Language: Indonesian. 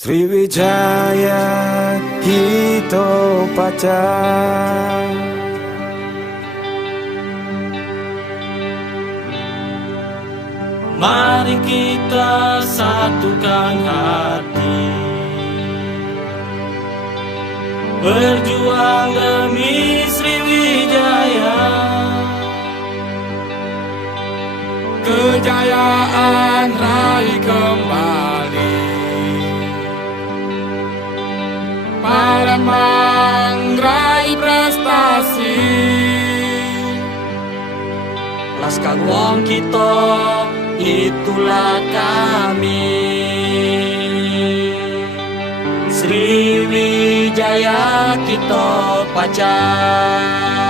Sriwijaya kita pacar, mari kita satukan hati, berjuang demi Sriwijaya. Kejayaan raih kembali, Palembang raih prestasi. Laskar wong kita, itulah kami. Sriwijaya kita pacar.